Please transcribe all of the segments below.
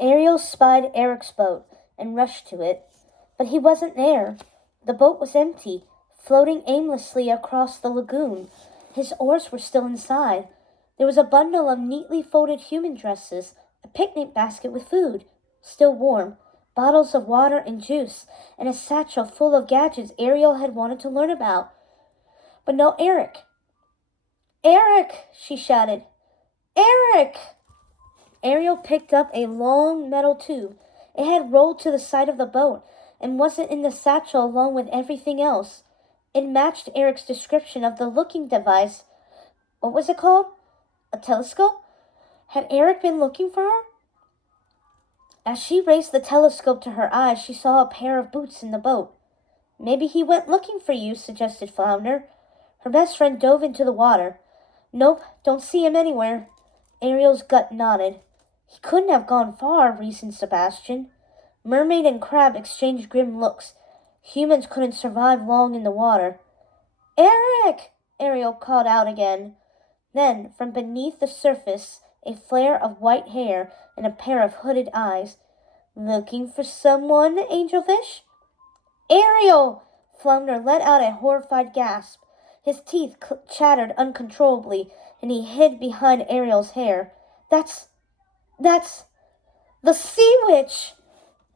Ariel spied Eric's boat and rushed to it, but he wasn't there. The boat was empty, floating aimlessly across the lagoon. His oars were still inside. There was a bundle of neatly folded human dresses, a picnic basket with food, still warm, bottles of water and juice, and a satchel full of gadgets Ariel had wanted to learn about. But no Eric. Eric! She shouted. Eric! Ariel picked up a long metal tube. It had rolled to the side of the boat and wasn't in the satchel along with everything else. It matched Eric's description of the looking device. What was it called? A telescope? Had Eric been looking for her? As she raised the telescope to her eyes, she saw a pair of boots in the boat. Maybe he went looking for you, suggested Flounder. Her best friend dove into the water. Nope, don't see him anywhere. Ariel's gut nodded. He couldn't have gone far, reasoned Sebastian. Mermaid and Crab exchanged grim looks. Humans couldn't survive long in the water. Eric! Ariel called out again. Then, from beneath the surface, a flare of white hair and a pair of hooded eyes. Looking for someone, Angelfish? Ariel! Flounder let out a horrified gasp. His teeth chattered uncontrollably, and he hid behind Ariel's hair. That's the Sea Witch!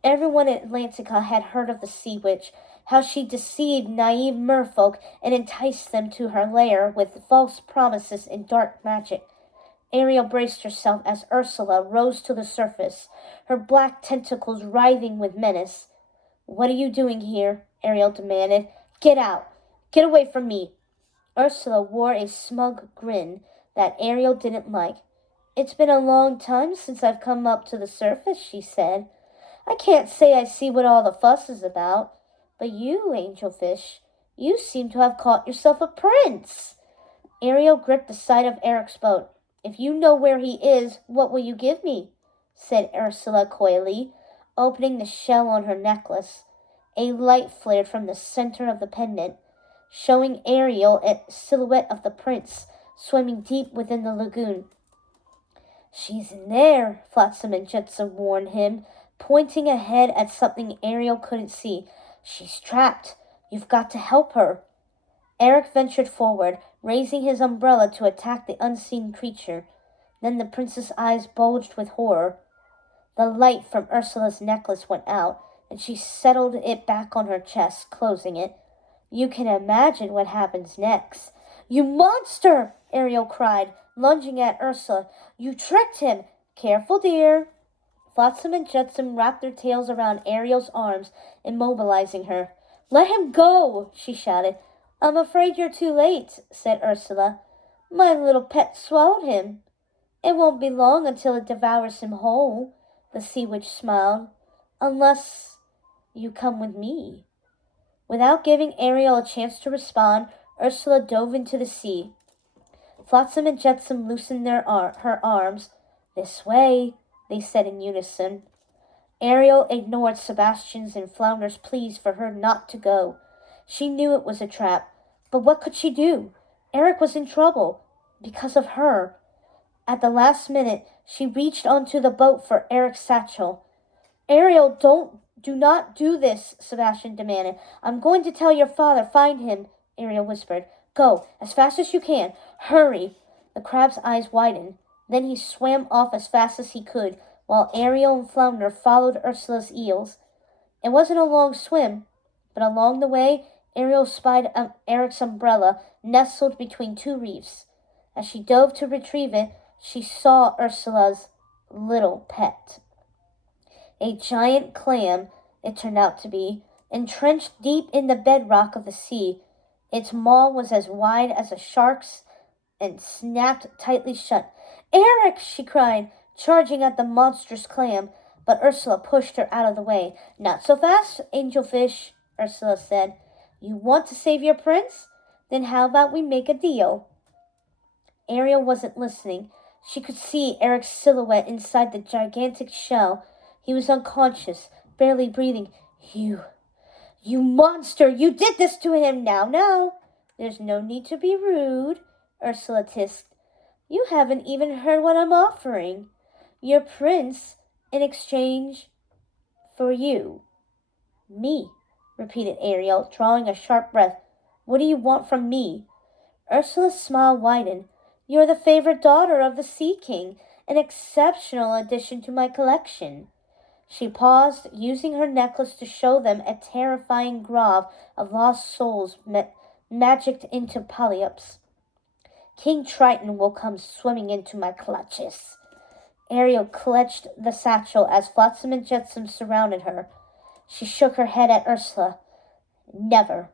Everyone in Atlantica had heard of the Sea Witch, how she deceived naive merfolk and enticed them to her lair with false promises and dark magic. Ariel braced herself as Ursula rose to the surface, her black tentacles writhing with menace. What are you doing here? Ariel demanded. Get out! Get away from me! Ursula wore a smug grin that Ariel didn't like. It's been a long time since I've come up to the surface, she said. I can't say I see what all the fuss is about. But you, Angelfish, you seem to have caught yourself a prince. Ariel gripped the side of Eric's boat. If you know where he is, what will you give me? Said Ursula coyly, opening the shell on her necklace. A light flared from the center of the pendant, showing Ariel a silhouette of the prince swimming deep within the lagoon. She's in there, Flotsam and Jetsam warned him, pointing ahead at something Ariel couldn't see. She's trapped. You've got to help her. Eric ventured forward, raising his umbrella to attack the unseen creature. Then the prince's eyes bulged with horror. The light from Ursula's necklace went out, and she settled it back on her chest, closing it. You can imagine what happens next. You monster! Ariel cried, lunging at Ursula. You tricked him! Careful, dear! Flotsam and Jetsam wrapped their tails around Ariel's arms, immobilizing her. Let him go! She shouted. I'm afraid you're too late, said Ursula. My little pet swallowed him. It won't be long until it devours him whole, the Sea Witch smiled. Unless you come with me. Without giving Ariel a chance to respond, Ursula dove into the sea. Flotsam and Jetsam loosened her arms. This way, they said in unison. Ariel ignored Sebastian's and Flounder's pleas for her not to go. She knew it was a trap, but what could she do? Eric was in trouble, because of her. At the last minute, she reached onto the boat for Eric's satchel. Ariel, do not do this, Sebastian demanded. I'm going to tell your father. Find him, Ariel whispered. Go, as fast as you can. Hurry. The crab's eyes widened. Then he swam off as fast as he could, while Ariel and Flounder followed Ursula's eels. It wasn't a long swim, but along the way, Ariel spied Eric's umbrella nestled between two reefs. As she dove to retrieve it, she saw Ursula's little pet. A giant clam, it turned out to be, entrenched deep in the bedrock of the sea. Its maw was as wide as a shark's and snapped tightly shut. Eric! She cried, charging at the monstrous clam, but Ursula pushed her out of the way. Not so fast, Angelfish, Ursula said. You want to save your prince? Then how about we make a deal? Ariel wasn't listening. She could see Eric's silhouette inside the gigantic shell. He was unconscious, barely breathing. You monster! You did this to him! Now. There's no need to be rude, Ursula hissed. You haven't even heard what I'm offering. Your prince in exchange for you. Me, repeated Ariel, drawing a sharp breath. What do you want from me? Ursula's smile widened. You are the favorite daughter of the Sea King, an exceptional addition to my collection. She paused, using her necklace to show them a terrifying grove of lost souls magicked into polyps. King Triton will come swimming into my clutches. Ariel clutched the satchel as Flotsam and Jetsam surrounded her. She shook her head at Ursula. Never.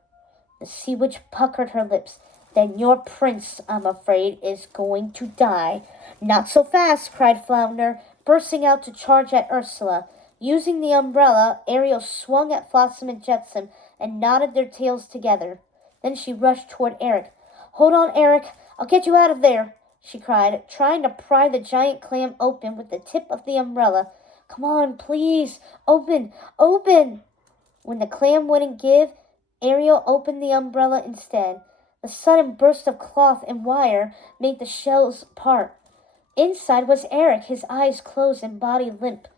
The sea witch puckered her lips. Then your prince, I'm afraid, is going to die. Not so fast, cried Flounder, bursting out to charge at Ursula. Using the umbrella, Ariel swung at Flotsam and Jetsam and knotted their tails together. Then she rushed toward Eric. Hold on, Eric. I'll get you out of there, she cried, trying to pry the giant clam open with the tip of the umbrella. Come on, please. Open, open. When the clam wouldn't give, Ariel opened the umbrella instead. The sudden burst of cloth and wire made the shells part. Inside was Eric, his eyes closed and body limp.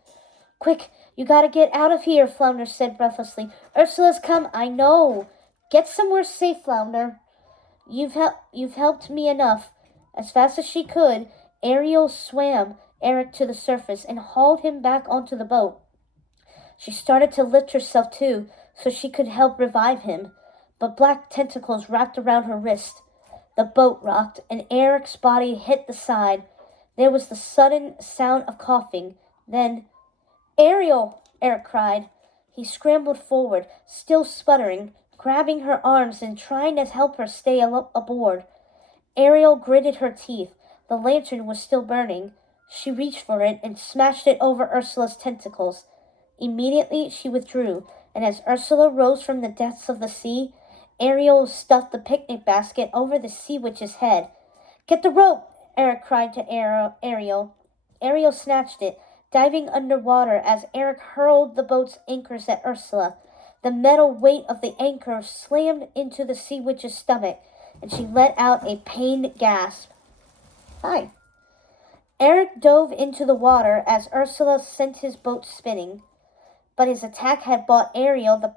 Quick, you gotta get out of here, Flounder said breathlessly. Ursula's come, I know. Get somewhere safe, Flounder. You've helped me enough. As fast as she could, Ariel swam Eric to the surface and hauled him back onto the boat. She started to lift herself too, so she could help revive him, but black tentacles wrapped around her wrist. The boat rocked, and Eric's body hit the side. There was the sudden sound of coughing. Then, Ariel! Eric cried. He scrambled forward, still sputtering, grabbing her arms and trying to help her stay aboard. Ariel gritted her teeth. The lantern was still burning. She reached for it and smashed it over Ursula's tentacles. Immediately she withdrew, and as Ursula rose from the depths of the sea, Ariel stuffed the picnic basket over the sea witch's head. Get the rope! Eric cried to Ariel. Ariel snatched it, diving underwater as Eric hurled the boat's anchors at Ursula. The metal weight of the anchor slammed into the sea witch's stomach, and she let out a pained gasp. Hi. Eric dove into the water as Ursula sent his boat spinning, but his attack had bought Ariel the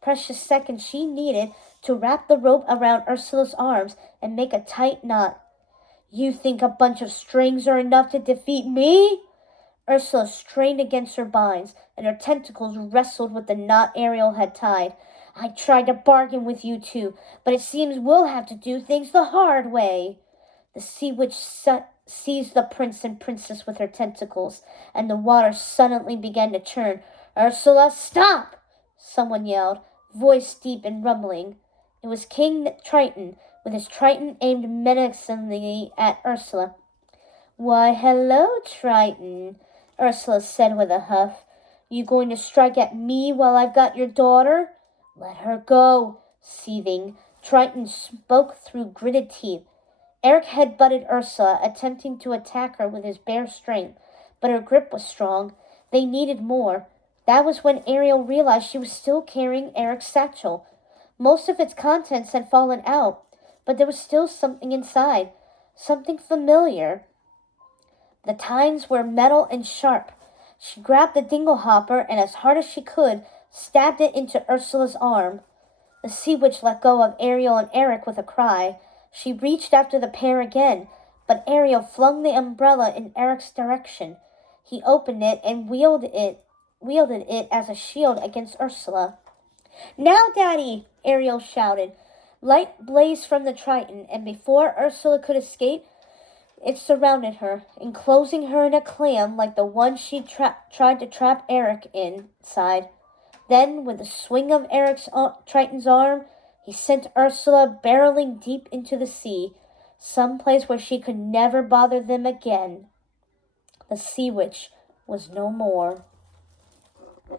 precious seconds she needed to wrap the rope around Ursula's arms and make a tight knot. You think a bunch of strings are enough to defeat me? Ursula strained against her binds, and her tentacles wrestled with the knot Ariel had tied. I tried to bargain with you two, but it seems we'll have to do things the hard way. The sea witch seized the prince and princess with her tentacles, and the water suddenly began to churn. Ursula, stop! Someone yelled, voice deep and rumbling. It was King Triton, with his trident aimed menacingly at Ursula. Why, hello, Triton, Ursula said with a huff. You going to strike at me while I've got your daughter? Let her go, seething. Triton spoke through gritted teeth. Eric headbutted Ursula, attempting to attack her with his bare strength, but her grip was strong. They needed more. That was when Ariel realized she was still carrying Eric's satchel. Most of its contents had fallen out, but there was still something inside, something familiar. The tines were metal and sharp. She grabbed the dingle hopper and, as hard as she could, stabbed it into Ursula's arm. The sea witch let go of Ariel and Eric with a cry. She reached after the pair again, but Ariel flung the umbrella in Eric's direction. He opened it and wielded it as a shield against Ursula. Now, Daddy! Ariel shouted. Light blazed from the Triton, and before Ursula could escape, it surrounded her, enclosing her in a clam like the one she tried to trap Eric inside. Then, with a swing of Triton's arm, he sent Ursula barreling deep into the sea, some place where she could never bother them again. The sea witch was no more.